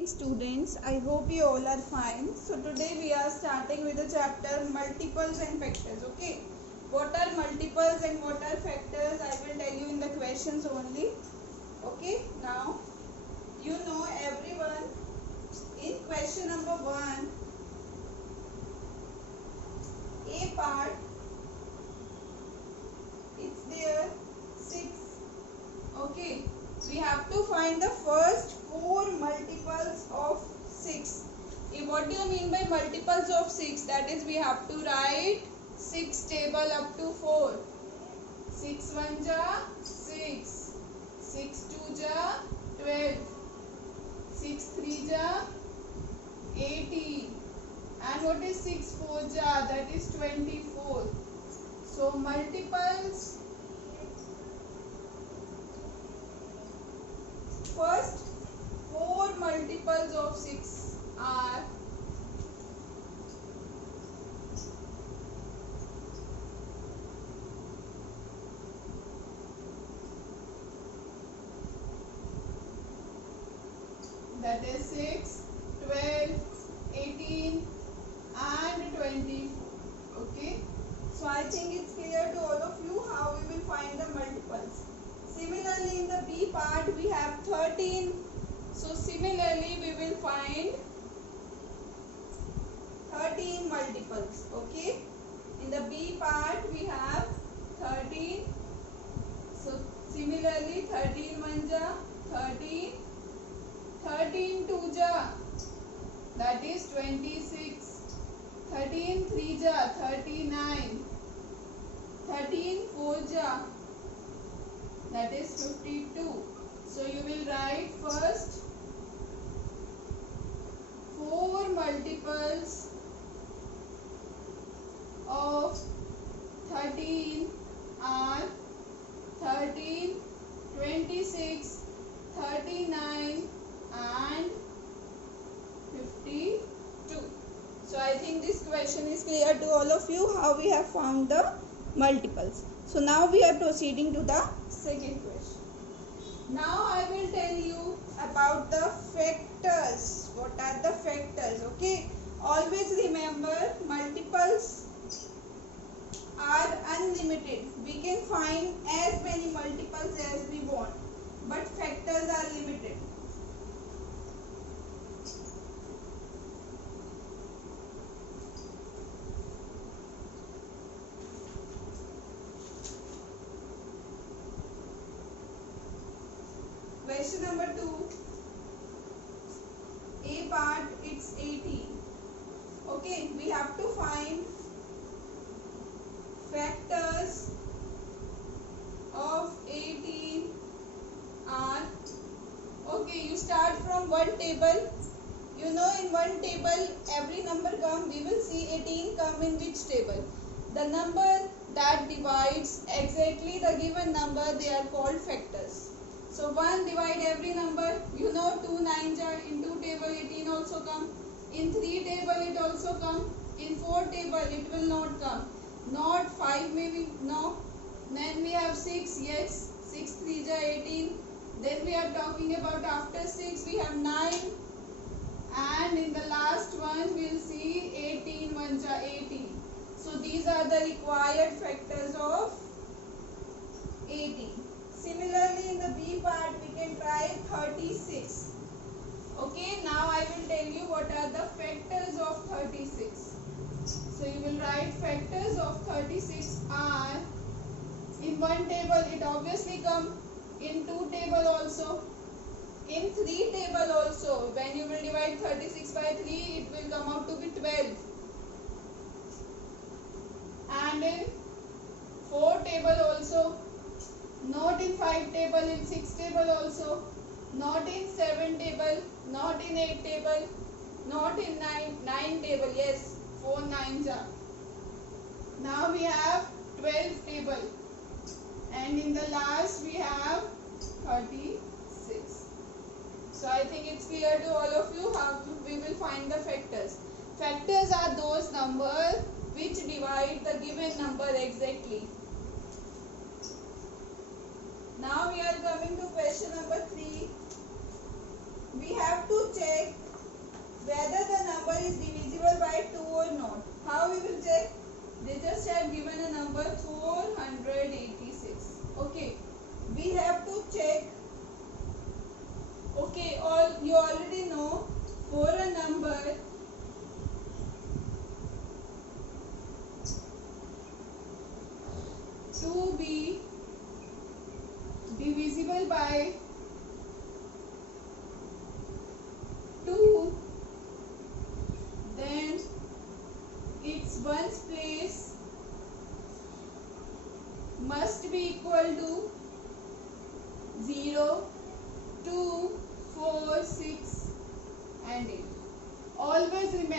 Morning students, I hope you all are fine. So today we are starting with the chapter multiples and factors. Okay, what are multiples and what are factors? I will tell you in the questions only. Okay, now you know everyone, in question number 1, A part, it's there 6. Okay, we have to find the first 4 multiples of 6. What do you mean by multiples of 6? That is, we have to write 6 table up to 4. 6 1 ja 6, 6 2 ja 12, 6 3 ja 18, and what is 6 4 ja? That is 24. So multiples, first 4 multiples of 6 are that is 6, 12, 18 and 24. Okay, so I think it's clear to all of you how we will find the multiples. Similarly, in the B part we have 13. So similarly we will find 13 multiples. Okay, in the B part we have 13. So similarly 13 1 ja 13, 13 2 ja, that is 26, 13 3 ja 39, 13 4 ja, that is 52. So you will write first 4 multiples of 13 are 13, 26, 39 and 52. So I think this question is clear to all of you how we have found the multiples. So now we are proceeding to the second question. Now I will tell you about the factors. What are the factors? Okay, always remember multiples are unlimited. We can find as many multiples as we want, but factors are limited. Question number 2, A part, it's 18. Okay, we have to find factors of 18 are, okay, you start from one table. You know, in one table every number come, we will see 18 come in which table? The number that divides exactly the given number, they are called factors. So 1 divide every number, you know, 2 9 ja, in 2 table 18 also come, in 3 table it also come, in 4 table it will not come, not 5 maybe, no. Then we have 6, yes, 6 3 ja 18, then we are talking about after 6 we have 9, and in the last one we will see 18 1 ja 18. So these are the required factors of 18. Similarly, in the B part we can try 36. Okay, now I will tell you what are the factors of 36. So you will write factors of 36 are, in one table it obviously come, in 2 table also, in 3 table also. When you will divide 36 by 3, it will come out to be 12. And in 4 table also, not in 5 table, in 6 table also, not in 7 table, not in 8 table, not in 9 table, yes, 4 9 ja. Now we have 12 table, and in the last we have 36. So I think it's clear to all of you how we will find the factors. Factors are those numbers which divide the given number exactly. Now we are coming to question number 3. We have to check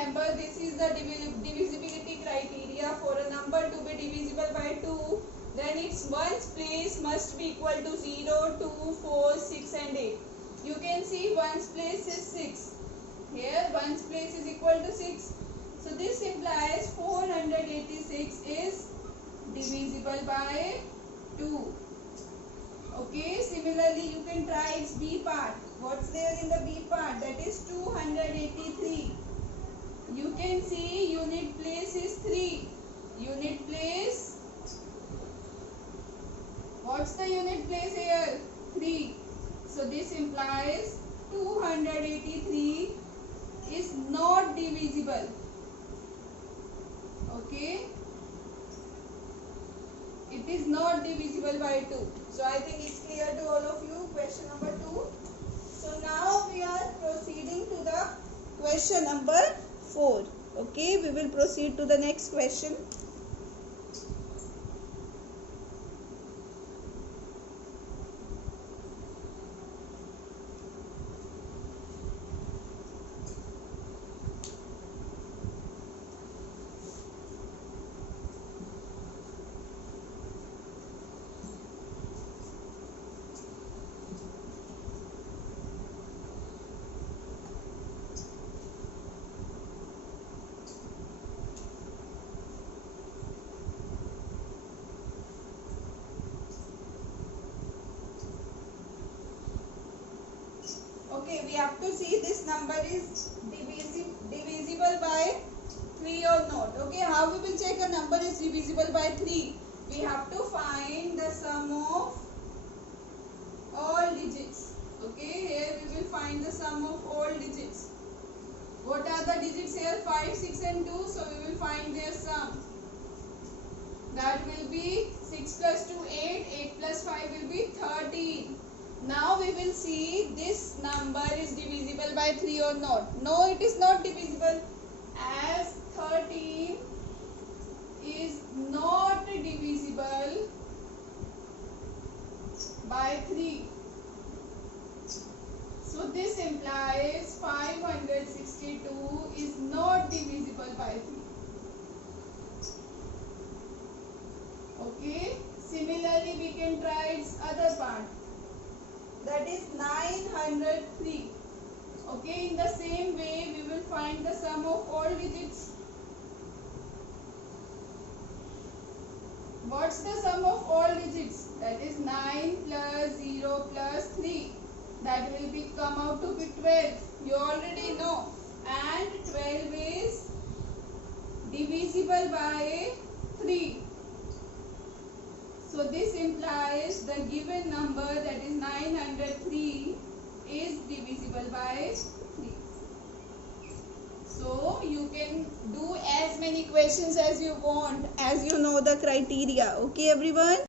remember, this is the divisibility criteria. For a number to be divisible by 2, then its ones place must be equal to 0, 2, 4, 6 and 8. You can see ones place is 6. Here ones place is equal to 6. So this implies 486 is divisible by 2. Okay, similarly you can try its B part. What's there in the B part? That is 283. You can see unit place is 3. Unit place. What's the unit place here? 3. So this implies 283 is not divisible. Okay. It is not divisible by 2. So I think it's clear to all of you. Question number 2. So now we are proceeding to the question number 4. Okay, we will proceed to the next question. Okay, we have to see this number is divisible by 3 or not. Okay, how we will check a number is divisible by 3? We have to find the sum of all digits. Okay, here we will find the sum of all digits. What are the digits here? 5, 6 and 2. So we will find their sum. That will be 6 plus 2, 8. 8 plus 5 will be 13. Now we will see this number is divisible by 3 or not. No, it is not divisible, as 13 is not divisible by 3. So this implies 562 is not divisible by 3. Okay. Similarly, we can try its other part. That is 903. Okay, in the same way we will find the sum of all digits. What's the sum of all digits? That is 9 plus 0 plus 3. That will be come out to be 12. You already know. And 12 is divisible by 3. So this implies the given number, that is 903, is divisible by 3. So you can do as many questions as you want, as you know the criteria. Okay everyone?